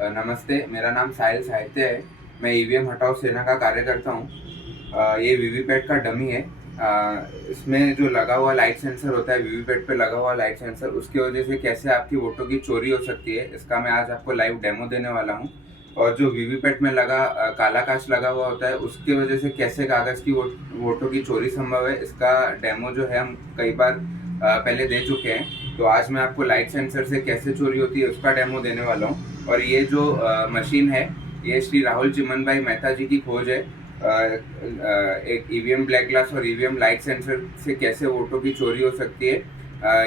नमस्ते, मेरा नाम साहिल साहित्य है। मैं ईवीएम हटाओ सेना का कार्य करता हूँ। ये वीवीपैट का डमी है। इसमें जो लगा हुआ लाइट सेंसर होता है, वीवीपैट पे लगा हुआ लाइट सेंसर, उसकी वजह से कैसे आपकी वोटों की चोरी हो सकती है, इसका मैं आज आपको लाइव डेमो देने वाला हूँ। और जो वीवीपैट में लगा काला कांच लगा हुआ होता है, उसकी वजह से कैसे कागज़ की वोटों की चोरी संभव है, इसका डेमो जो है हम कई बार पहले दे चुके हैं। तो आज मैं आपको लाइट सेंसर से कैसे चोरी होती है उसका डेमो देने वाला हूँ। और ये जो मशीन है, ये श्री राहुल चिमन भाई मेहता जी की खोज है। एक ईवीएम ब्लैक ग्लास और ईवीएम लाइट सेंसर से कैसे वोटों की चोरी हो सकती है,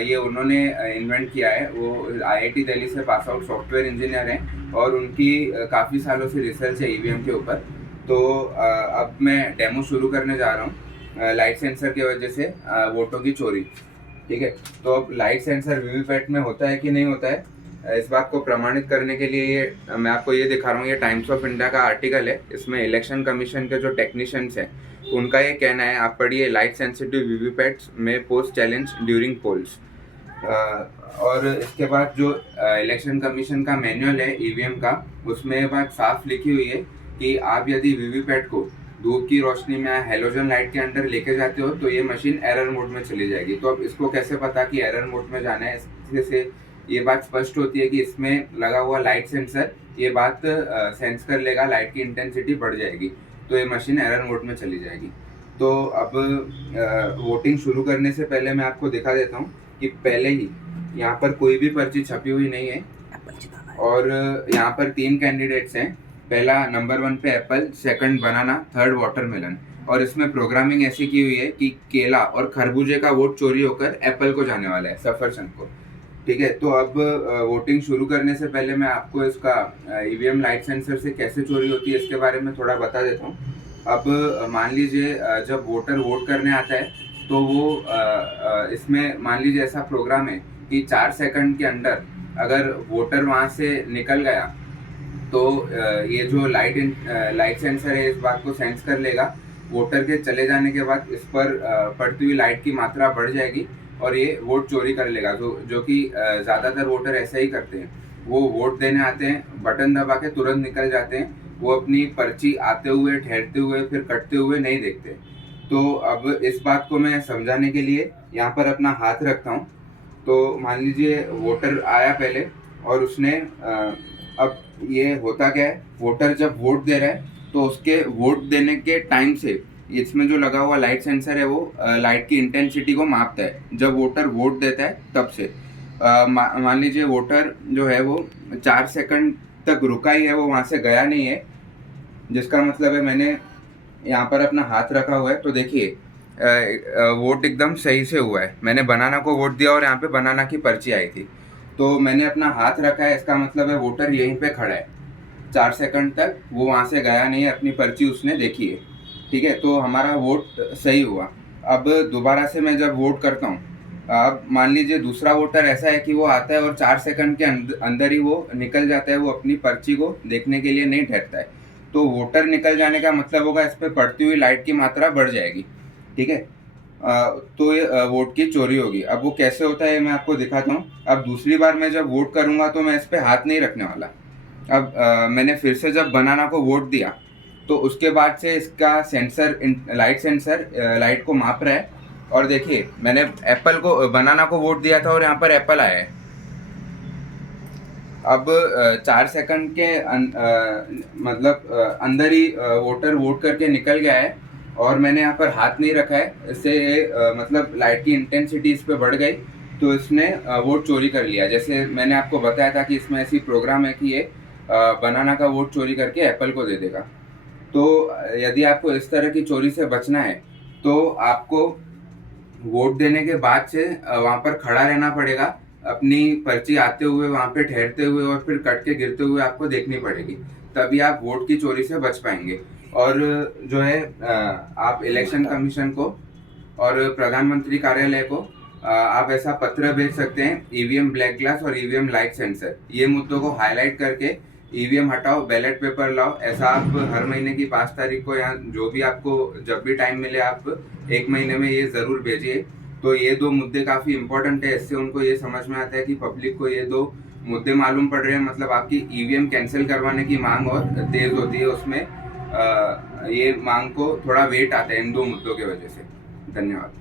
ये उन्होंने इन्वेंट किया है। वो आईआईटी दिल्ली से पास आउट सॉफ्टवेयर इंजीनियर हैं और उनकी काफ़ी सालों से रिसर्च है ईवीएम के ऊपर। तो अब मैं डेमो शुरू करने जा रहा हूँ लाइट सेंसर की वजह से वोटों की चोरी। ठीक है, तो अब लाइट सेंसर वीवीपैट में होता है कि नहीं होता है, इस बात को प्रमाणित करने के लिए ये मैं आपको ये दिखा रहा हूँ। ये टाइम्स ऑफ इंडिया का आर्टिकल है। इसमें इलेक्शन कमीशन के जो टेक्नीशियंस हैं उनका ये कहना है, आप पढ़िए, लाइट सेंसिटिव वीवीपैट्स में पोस्ट चैलेंज ड्यूरिंग पोल्स। और इसके बाद जो इलेक्शन कमीशन का मैनुअल है ईवीएम का, उसमें ये बात साफ लिखी हुई है कि आप यदि वीवीपैट को धूप की रोशनी में हेलोजन लाइट के अंदर लेके जाते हो तो ये मशीन एरर मोड में चली जाएगी। तो अब इसको कैसे पता कि एरर मोड में जाना है, इससे ये बात स्पष्ट होती है कि इसमें लगा हुआ लाइट सेंसर ये बात सेंस कर लेगा, लाइट की इंटेंसिटी बढ़ जाएगी तो ये मशीन एरर मोड में चली जाएगी। तो अब वोटिंग शुरू करने से पहले मैं आपको दिखा देता हूँ कि पहले ही यहाँ पर कोई भी पर्ची छपी हुई नहीं है। और यहाँ पर 3 कैंडिडेट्स हैं। पहला नंबर 1 पे एप्पल, सेकंड बनाना, थर्ड वाटरमेलन। और इसमें प्रोग्रामिंग ऐसी की हुई है कि केला और खरबूजे का वोट चोरी होकर एप्पल को जाने वाला है, सफरचंद को। ठीक है, तो अब वोटिंग शुरू करने से पहले मैं आपको इसका ईवीएम लाइट सेंसर से कैसे चोरी होती है इसके बारे में थोड़ा बता देता हूँ। अब मान लीजिए जब वोटर वोट करने आता है तो वो इसमें मान लीजिए ऐसा प्रोग्राम है कि 4 सेकंड के अंदर अगर वोटर वहाँ से निकल गया तो ये जो लाइट सेंसर है इस बात को सेंस कर लेगा। वोटर के चले जाने के बाद इस पर पड़ती हुई लाइट की मात्रा बढ़ जाएगी और ये वोट चोरी कर लेगा। जो कि ज़्यादातर वोटर ऐसा ही करते हैं। वो वोट देने आते हैं, बटन दबा के तुरंत निकल जाते हैं। वो अपनी पर्ची आते हुए, ठहरते हुए, फिर कटते हुए नहीं देखते। तो अब इस बात को मैं समझाने के लिए यहाँ पर अपना हाथ रखता हूँ। तो मान लीजिए वोटर आया पहले और उसने अब ये होता क्या है, वोटर जब वोट दे रहा है तो उसके वोट देने के टाइम से इसमें जो लगा हुआ लाइट सेंसर है वो लाइट की इंटेंसिटी को मापता है जब वोटर वोट देता है तब से। मान लीजिए वोटर जो है वो 4 सेकंड तक रुका ही है, वो वहाँ से गया नहीं है, जिसका मतलब है मैंने यहाँ पर अपना हाथ रखा हुआ है। तो देखिए वोट एकदम सही से हुआ है। मैंने बनाना को वोट दिया और यहाँ पे बनाना की पर्ची आई थी। तो मैंने अपना हाथ रखा है, इसका मतलब है वोटर यहीं पे खड़ा है। 4 सेकंड तक वो वहाँ से गया नहीं है, अपनी पर्ची उसने देखी है। ठीक है, तो हमारा वोट सही हुआ। अब दोबारा से मैं जब वोट करता हूँ, अब मान लीजिए दूसरा वोटर ऐसा है कि वो आता है और 4 सेकंड के अंदर ही वो निकल जाता है, वो अपनी पर्ची को देखने के लिए नहीं ठहरता है। तो वोटर निकल जाने का मतलब होगा इस पर पड़ती हुई लाइट की मात्रा बढ़ जाएगी। ठीक है, तो ये वोट की चोरी होगी। अब वो कैसे होता है मैं आपको दिखाता हूँ। अब दूसरी बार मैं जब वोट करूँगा तो मैं इस पर हाथ नहीं रखने वाला। अब मैंने फिर से जब बनाना को वोट दिया तो उसके बाद से इसका सेंसर, लाइट सेंसर लाइट को माप रहा है। और देखिए मैंने एप्पल को, बनाना को वोट दिया था और यहाँ पर एप्पल आया है। अब 4 सेकंड के मतलब अंदर ही वोटर वोट करके निकल गया है और मैंने यहाँ पर हाथ नहीं रखा है। इससे मतलब लाइट की इंटेंसिटी इस पर बढ़ गई तो इसने वोट चोरी कर लिया। जैसे मैंने आपको बताया था कि इसमें ऐसी प्रोग्राम है कि ये बनाना का वोट चोरी करके एप्पल को दे देगा। तो यदि आपको इस तरह की चोरी से बचना है तो आपको वोट देने के बाद से वहाँ पर खड़ा रहना पड़ेगा, अपनी पर्ची आते हुए, वहाँ पे ठहरते हुए और फिर कट के गिरते हुए आपको देखनी पड़ेगी। तभी आप वोट की चोरी से बच पाएंगे। और जो है आप इलेक्शन कमीशन को और प्रधानमंत्री कार्यालय को आप ऐसा पत्र भेज सकते हैं, ईवीएम ब्लैक ग्लास और ईवीएम लाइट सेंसर, ये मुद्दों को हाईलाइट करके ईवीएम हटाओ, बैलेट पेपर लाओ, ऐसा आप हर महीने की 5 तारीख को या जो भी आपको जब भी टाइम मिले आप 1 महीने में ये ज़रूर भेजिए। तो ये 2 मुद्दे काफ़ी इंपॉर्टेंट है। इससे उनको ये समझ में आता है कि पब्लिक को ये 2 मुद्दे मालूम पड़ रहे हैं, मतलब आपकी ईवीएम कैंसिल करवाने की मांग और तेज होती है उसमें। ये मांग को थोड़ा वेट आता है इन दो मुद्दों की वजह से। धन्यवाद।